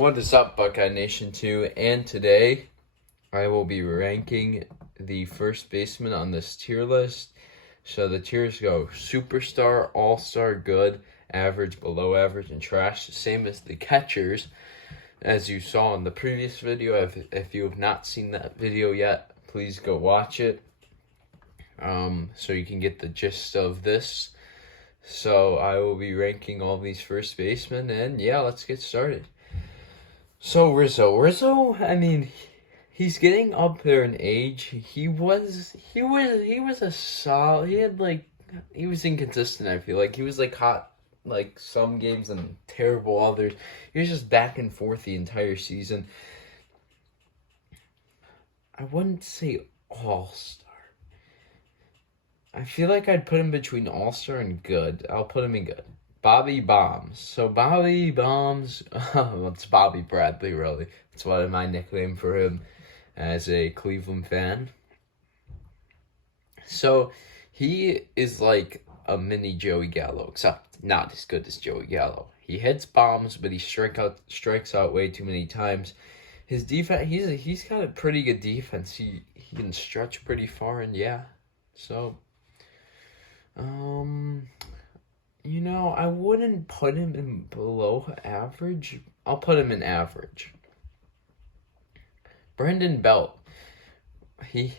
What is up, Buckeye Nation 2? And today, I will be ranking the first baseman on this tier list. So the tiers go superstar, all-star, good, average, below average, and trash. Same as the catchers, as you saw in the previous video. If you have not seen that video yet, please go watch it. So you can get the gist of this. So I will be ranking all these first basemen, and yeah, let's get started. So Rizzo, I mean, he's getting up there in age. He was a solid, he was inconsistent, I feel like. He was like hot like some games and terrible others. He was just back and forth the entire season. I wouldn't say all-star. I feel like I'd put him between all-star and good. I'll put him in good. Bobby Bombs. So Bobby Bombs, it's Bobby Bradley, really. That's what my nickname for him as a Cleveland fan. So he is like a mini Joey Gallo, except not as good as Joey Gallo. He hits bombs, but he strikes out way too many times. His defense, he's got a pretty good defense. He can stretch pretty far, and yeah. So, I wouldn't put him in below average. I'll put him in average. Brandon Belt. I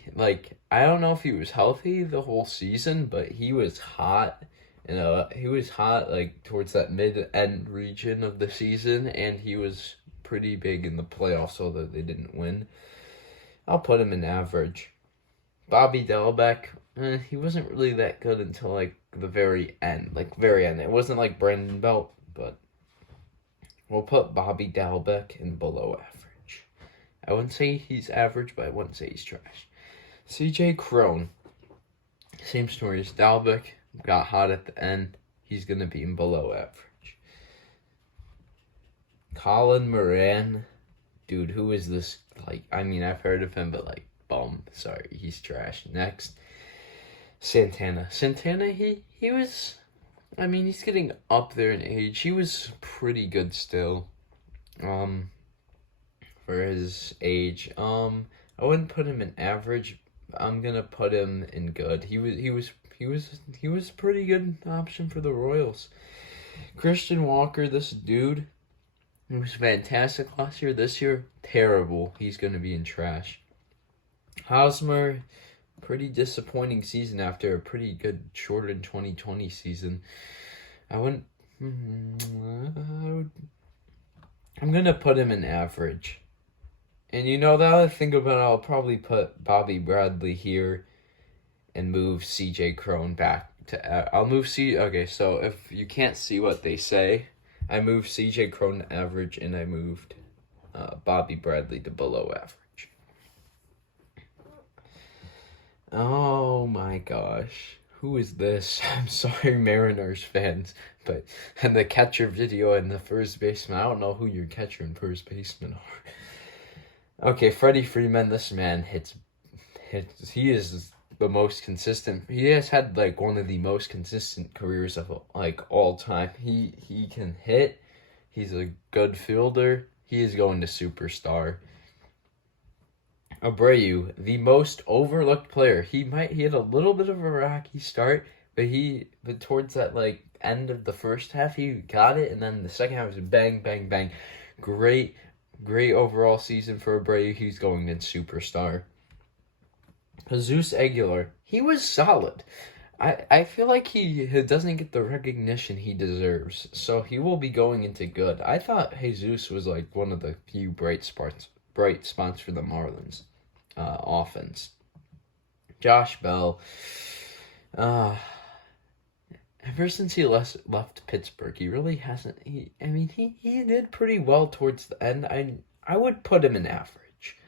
don't know if he was healthy the whole season, but he was hot. He was hot, towards that mid-end region of the season, and he was pretty big in the playoffs, although they didn't win. I'll put him in average. Bobby Delbeck. He wasn't really that good until, the very end. It wasn't like Brandon Belt, but we'll put Bobby Delbeck in below average. I wouldn't say he's average, but I wouldn't say he's trash. CJ Cron. Same story as Delbeck. Got hot at the end. He's going to be in below average. Colin Moran. Dude, who is this? I've heard of him, but, bum. Sorry, he's trash. Next. Santana, he was, he's getting up there in age. He was pretty good still, for his age. I wouldn't put him in average. I'm gonna put him in good. He was a pretty good option for the Royals. Christian Walker, this dude, he was fantastic last year. This year, terrible. He's gonna be in trash. Hosmer. Pretty disappointing season after a pretty good shortened 2020 season. I'm gonna put him in average. And now that I think about it, I'll probably put Bobby Bradley here and move CJ Cron back to. I'll move Okay, so if you can't see what they say, I moved CJ Cron to average and I moved Bobby Bradley to below average. Oh my gosh. Who is this? I'm sorry, Mariners fans, but in the catcher video and the first baseman, I don't know who your catcher and first baseman are. Okay, Freddie Freeman, this man hits. He is the most consistent. He has had one of the most consistent careers of all time. He can hit. He's a good fielder. He is going to superstar. Abreu, the most overlooked player. He had a little bit of a rocky start, but towards that end of the first half, he got it, and then the second half was bang, bang, bang. Great overall season for Abreu. He's going in superstar. Jesus Aguilar, he was solid. I feel like he doesn't get the recognition he deserves, so he will be going into good. I thought Jesus was one of the few bright spots for the Marlins offense. Josh Bell, ever since he left Pittsburgh, he really hasn't. He did pretty well towards the end. I would put him in average.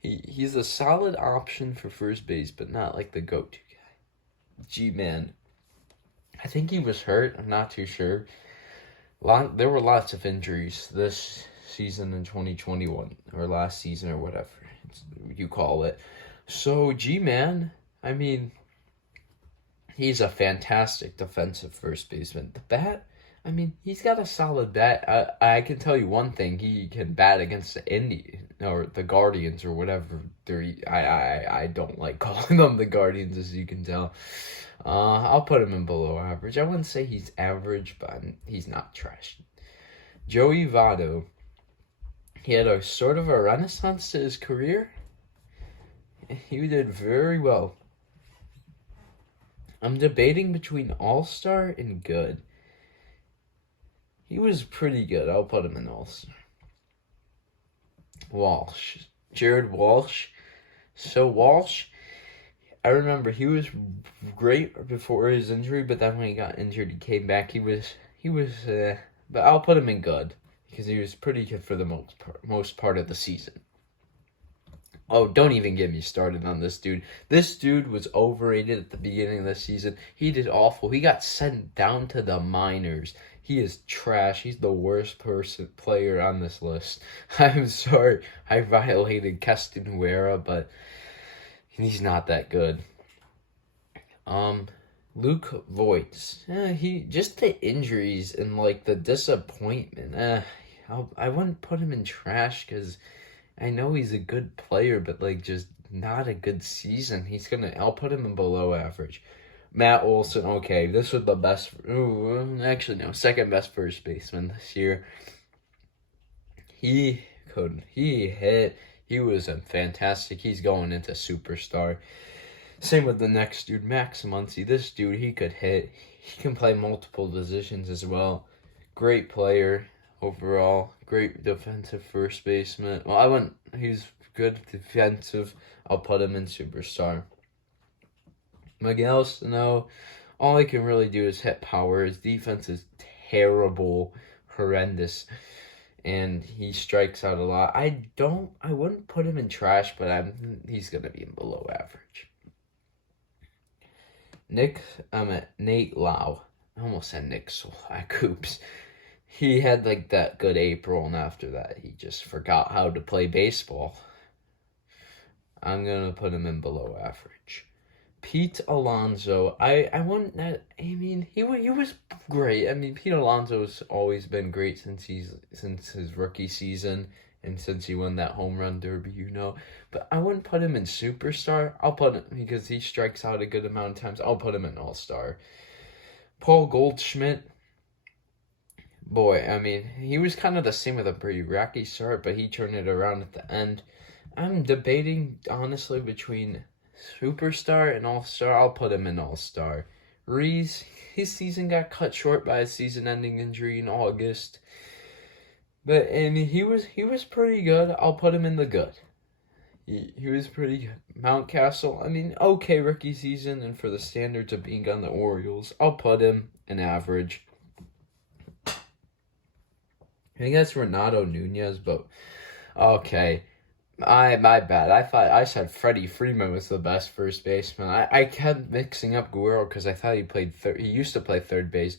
He's a solid option for first base, but not the go-to guy. G-Man, I think he was hurt. I'm not too sure. There were lots of injuries this season in 2021, or last season, or whatever you call it. So G-Man, he's a fantastic defensive first baseman. The bat, I mean, he's got a solid bat. I can tell you one thing: he can bat against the Indians or the Guardians or whatever. I don't like calling them the Guardians, as you can tell. I'll put him in below average. I wouldn't say he's average, but he's not trash. Joey Votto. He had a sort of a renaissance to his career. He did very well. I'm debating between all-star and good. He was pretty good. I'll put him in all-star. Walsh. Jared Walsh. So Walsh, I remember he was great before his injury, but then when he got injured, he came back. He was but I'll put him in good because he was pretty good for the most part of the season. Oh, don't even get me started on this dude. This dude was overrated at the beginning of the season. He did awful. He got sent down to the minors. He is trash. He's the worst player on this list. I'm sorry I violated Keston Huera, but he's not that good. Luke Voigts. He just the injuries and like the disappointment. I wouldn't put him in trash because I know he's a good player, but like just not a good season. I'll put him in below average. Matt Olson, okay, this was the best. Second best first baseman this year. He hit. He was fantastic. He's going into superstar. Same with the next dude, Max Muncie. This dude, he could hit. He can play multiple positions as well. Great player overall. Great defensive first baseman. Well, he's good defensive. I'll put him in superstar. Miguel Sano, all he can really do is hit power. His defense is terrible, horrendous, and he strikes out a lot. I wouldn't put him in trash, but he's gonna be in below average. Nate Lau. I almost said Nick Coops. He had like that good April, and after that, he just forgot how to play baseball. I'm gonna put him in below average. Pete Alonso, he was great. I mean, Pete Alonso's always been great since his rookie season and since he won that home run derby, But I wouldn't put him in superstar. I'll put him because he strikes out a good amount of times. I'll put him in all-star. Paul Goldschmidt, boy, I mean, he was kind of the same with a pretty rocky start, but he turned it around at the end. I'm debating, honestly, between superstar and all-star. I'll put him in all-star. Reese, his season got cut short by a season-ending injury in August. But, I mean, he was pretty good. I'll put him in the good. He was pretty good. Mountcastle, I mean, okay rookie season, and for the standards of being on the Orioles, I'll put him in average. I think that's Renato Nunez, but okay. My bad. I said Freddie Freeman was the best first baseman. I kept mixing up Guerrero because I thought he used to play third base.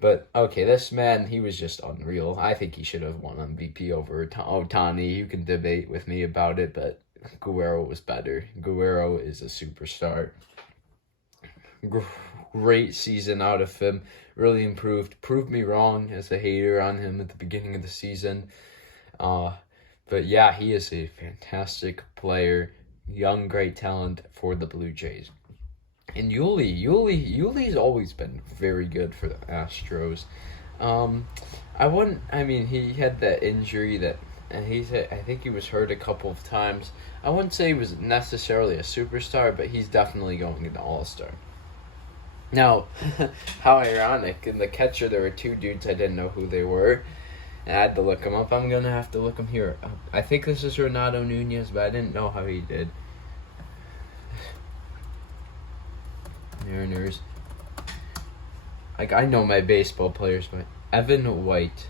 But, okay, this man, he was just unreal. I think he should have won MVP over Ohtani. You can debate with me about it, but Guerrero was better. Guerrero is a superstar. Great season out of him. Really improved. Proved me wrong as a hater on him at the beginning of the season. But yeah, he is a fantastic player. Young, great talent for the Blue Jays. And Yuli's always been very good for the Astros. He had that injury and I think he was hurt a couple of times. I wouldn't say he was necessarily a superstar, but he's definitely going into All-Star. Now, how ironic. In the catcher, there were two dudes I didn't know who they were. I had to look him up. I'm going to have to look him here. I think this is Renato Nunez, but I didn't know how he did. Mariners. I know my baseball players, but Evan White.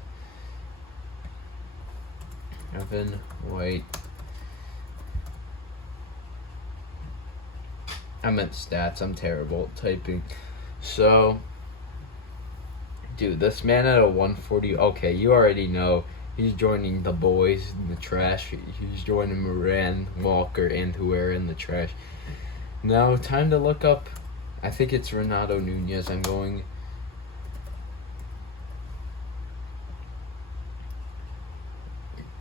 I meant stats. I'm terrible at typing. So, dude, this man at a 140. Okay, you already know. He's joining the boys in the trash. He's joining Moran, Walker, and Huera in the trash. Now, time to look up. I think it's Renato Nunez. I'm going.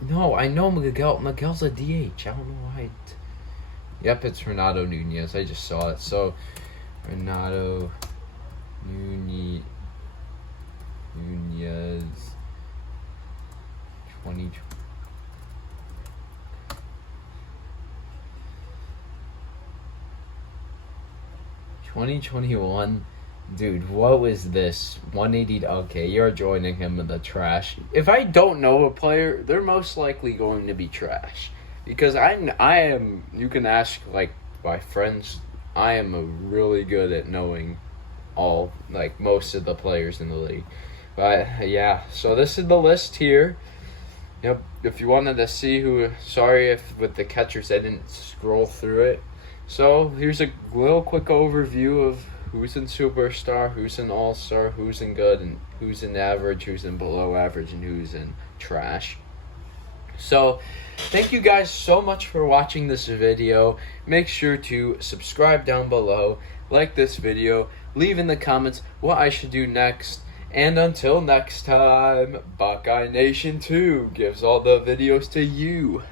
No, I know Miguel. Miguel's a DH. I don't know why. Yep, it's Renato Nunez. I just saw it. So, Renato Nunez 2021. Dude, what was this? 180. Okay, you're joining him in the trash. If I don't know a player, they're most likely going to be trash. Because I am, you can ask, like, my friends, I am really good at knowing all, like, most of the players in the league. But, yeah, so this is the list here. Yep, if you wanted to see who, sorry if with the catchers I didn't scroll through it. So, here's a little quick overview of who's in Superstar, who's in All-Star, who's in good, and who's in average, who's in below average, and who's in trash. So, thank you guys so much for watching this video. Make sure to subscribe down below, like this video, leave in the comments what I should do next. And until next time, Buckeye Nation 2 gives all the videos to you.